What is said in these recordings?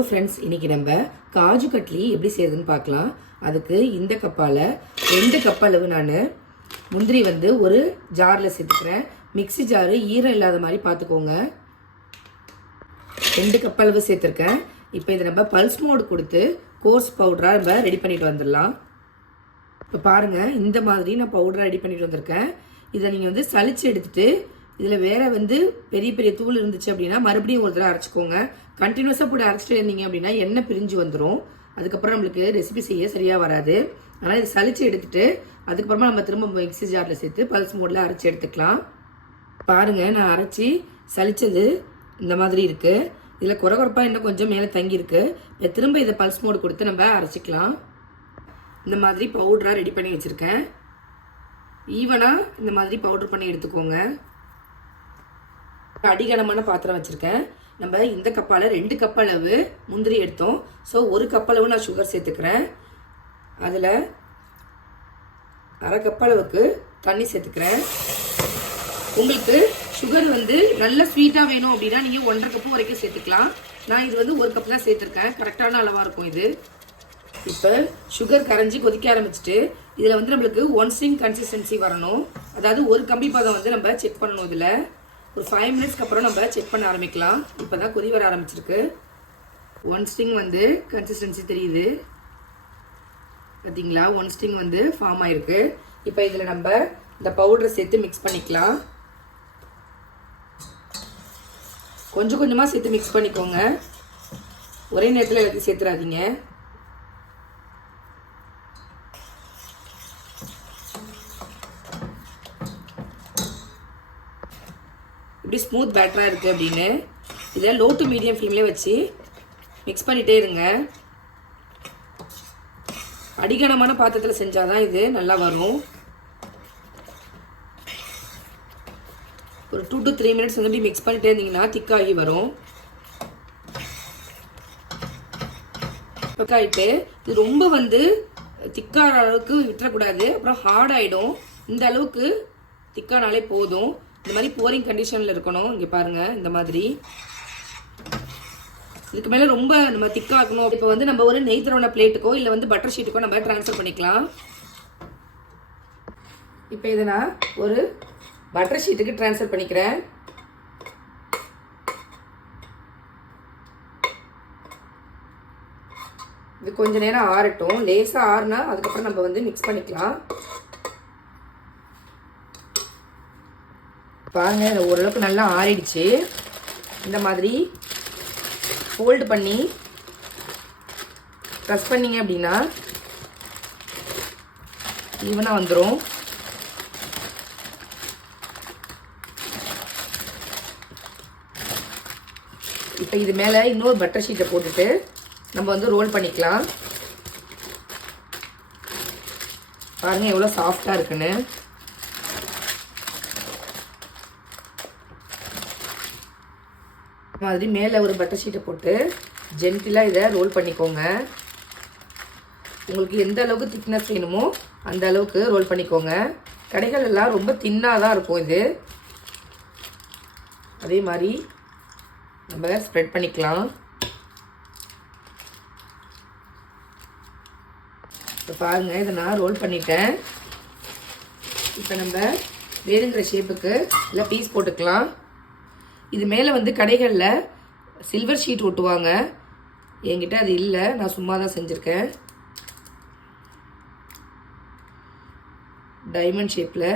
Hello friends, இன்றைக்கி நம்ம காஜு கட்லி எப்படி செய்யுதுன்னு பார்க்கலாம். அதுக்கு இந்த கப்பால் 2 கப் அளவு நான் முந்திரி ஒரு ஜாரில் சேர்த்துக்கிறேன். மிக்ஸி ஜாரு ஈரம் இல்லாத மாதிரி பார்த்துக்கோங்க. 2 கப் அளவு சேர்த்துருக்கேன். இப்போ இதை நம்ம பல்ஸ் மோடு கொடுத்து கோர்ஸ் பவுடராக நம்ம ரெடி பண்ணிட்டு வந்துடலாம். இப்போ பாருங்கள், இந்த மாதிரி நான் பவுடராக ரெடி பண்ணிட்டு வந்திருக்கேன். இதை நீங்கள் சலிச்சு எடுத்துகிட்டு இதில் வேறு பெரிய பெரிய தூள் இருந்துச்சு அப்படின்னா மறுபடியும் ஒரு தடவை அரைச்சிக்கோங்க. கண்டினியூஸாக போட்டு அரைச்சிட்டு இருந்தீங்க அப்படின்னா எண்ணெய் பிரிஞ்சு வந்துடும். அதுக்கப்புறம் நம்மளுக்கு ரெசிபி செய்ய சரியாக வராது. ஆனால் இதை சலிச்சு எடுத்துகிட்டு அதுக்கப்புறமா நம்ம திரும்ப மிக்ஸி ஜாரில் சேர்த்து பல்ஸ் மோடில் அரைச்சி எடுத்துக்கலாம். பாருங்கள், நான் அரைச்சி சலிச்சது இந்த மாதிரி இருக்குது. இதில் குறப்பாக இன்னும் கொஞ்சம் மேலே தங்கியிருக்கு. இப்போ திரும்ப இதை பல்ஸ் மோடு கொடுத்து நம்ம அரைச்சிக்கலாம். இந்த மாதிரி பவுடராக ரெடி பண்ணி வச்சுருக்கேன். ஈவனாக இந்த மாதிரி பவுடர் பண்ணி எடுத்துக்கோங்க. அடிகனமான பாத்திரம் வச்சுருக்கேன். நம்ம இந்த கப்பால் 2 கப் அளவு முந்திரி எடுத்தோம். ஸோ 1 கப் அளவு நான் சுகர் சேர்த்துக்கிறேன். அதில் அரை கப் அளவுக்கு தண்ணி சேர்த்துக்கிறேன். உங்களுக்கு சுகர் நல்ல ஸ்வீட்டாக வேணும் அப்படின்னா நீங்கள் 1.5 கப்பு வரைக்கும் சேர்த்துக்கலாம். நான் இது 1 கப் தான் சேர்த்துருக்கேன். கரெக்டான அளவாக இருக்கும் இது. இப்போ சுகர் கரைஞ்சி கொதிக்க ஆரம்பிச்சுட்டு இதில் நம்மளுக்கு 1 ஸ்ட்ரிங் கன்சிஸ்டன்சி வரணும். அதாவது ஒரு கம்பி பதம் நம்ம செக் பண்ணணும். இதில் ஒரு 5 மினிட்ஸ்க்கு அப்புறம் நம்ம செக் பண்ண ஆரம்பிக்கலாம். இப்போ தான் கொதி வர ஆரம்பிச்சிருக்கு. 1 ஸ்ட்ரிங் கன்சிஸ்டன்சி தெரியுது பார்த்தீங்களா? 1 ஸ்ட்ரிங் ஃபார்ம் ஆயிருக்கு. இப்போ இதில் நம்ம இந்த பவுடரை சேர்த்து மிக்ஸ் பண்ணிக்கலாம். கொஞ்சம் கொஞ்சமாக சேர்த்து மிக்ஸ் பண்ணிக்கோங்க. ஒரே நேரத்தில் எல்லாத்தையும் சேர்த்துறாதீங்க. இப்படி ஸ்மூத் பேட்டராக இருக்குது அப்படின்னு இதை லோ டு மீடியம் ஃப்ளேம்லேயே வச்சு மிக்ஸ் பண்ணிகிட்டே இருங்க. அடிகனமான பாத்திரத்தில் செஞ்சால் தான் இது நல்லா வரும். ஒரு 2 to 3 மினிட்ஸ் இப்படி மிக்ஸ் பண்ணிகிட்டே இருந்தீங்கன்னா திக்காகி வரும். திக்காயிட்டு இது ரொம்ப திக்கான அளவுக்கு விட்டுறக்கூடாது. அப்புறம் ஹார்ட் ஆகிடும். இந்த அளவுக்கு திக்கானாலே போதும். இந்த மாதிரி போரிங் கண்டிஷனில் இருக்கணும். இங்கே பாருங்கள், இந்த மாதிரி. இதுக்கு மேலே ரொம்ப நம்ம திக்காக்கணும். இப்போ நம்ம ஒரு நெய் தரவன பிளேட்டுக்கோ இல்லை பட்டர் ஷீட்டுக்கோ நம்ம ட்ரான்ஸ்ஃபர் பண்ணிக்கலாம். இப்போ இதை நான் ஒரு பட்டர் ஷீட்டுக்கு ட்ரான்ஸ்ஃபர் பண்ணிக்கிறேன். இது கொஞ்ச நேரம் ஆறட்டும். லேசாக ஆறுனா அதுக்கப்புறம் நம்ம மிக்ஸ் பண்ணிக்கலாம். பாருங்க, இது ஓரளவுக்கு நல்லா ஆறிடுச்சு. இந்த மாதிரி ஃபோல்டு பண்ணி ப்ரெஸ் பண்ணிங்க அப்படின்னா ஈவனாக வந்துடும். இப்போ இது மேலே இன்னொரு பட்டர் ஷீட்டை போட்டுட்டு நம்ம ரோல் பண்ணிக்கலாம். பாருங்கள் எவ்வளோ சாஃப்டாக இருக்குன்னு. மாதிரி மேலே ஒரு பட்டர் ஷீட்டை போட்டு ஜென்டிலாக இதை ரோல் பண்ணிக்கோங்க. உங்களுக்கு எந்த அளவுக்கு திக்னஸ் வேணுமோ அந்த அளவுக்கு ரோல் பண்ணிக்கோங்க. கடைகள் எல்லாம் ரொம்ப தின்னாக தான் இருக்கும் இது. அதே மாதிரி நம்ம ஸ்ப்ரெட் பண்ணிக்கலாம். இப்போ பாருங்கள், இதை நான் ரோல் பண்ணிட்டேன். இப்போ நம்ம வேணுங்கிற ஷேப்புக்கு இல்லை பீஸ் போட்டுக்கலாம். இது மேலே கடைகளில் சில்வர் ஷீட் ஒட்டுவாங்க. என்கிட்ட அது இல்லை, நான் சும்மா தான் செஞ்சுருக்கேன். டைமண்ட் ஷேப்பில்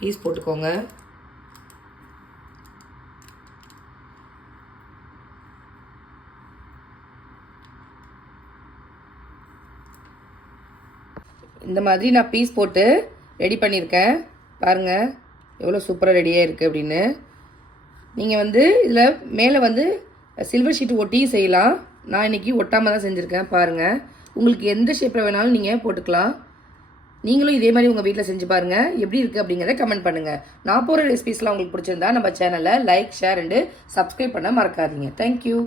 பீஸ் போட்டுக்கோங்க. இந்த மாதிரி நான் பீஸ் போட்டு ரெடி பண்ணியிருக்கேன். பாருங்கள் எவ்வளோ சூப்பராக ரெடியாக இருக்குது அப்படின்னு. நீங்கள் இதில் மேலே சில்வர் ஷீட்டு ஒட்டியும் செய்யலாம். நான் இன்றைக்கி ஒட்டாமல் தான் செஞ்சுருக்கேன். பாருங்கள், உங்களுக்கு எந்த ஷேப்பில் வேணாலும் நீங்கள் போட்டுக்கலாம். நீங்களும் இதே மாதிரி உங்கள் வீட்டில் செஞ்சு பாருங்கள். எப்படி இருக்குது அப்படிங்கிறத கமெண்ட் பண்ணுங்கள். நான் போகிற ரெசிபீஸ்லாம் உங்களுக்கு பிடிச்சிருந்தா நம்ம சேனலை லைக், ஷேர் அண்டு சப்ஸ்கிரைப் பண்ண மறக்காதீங்க. தேங்க்யூ.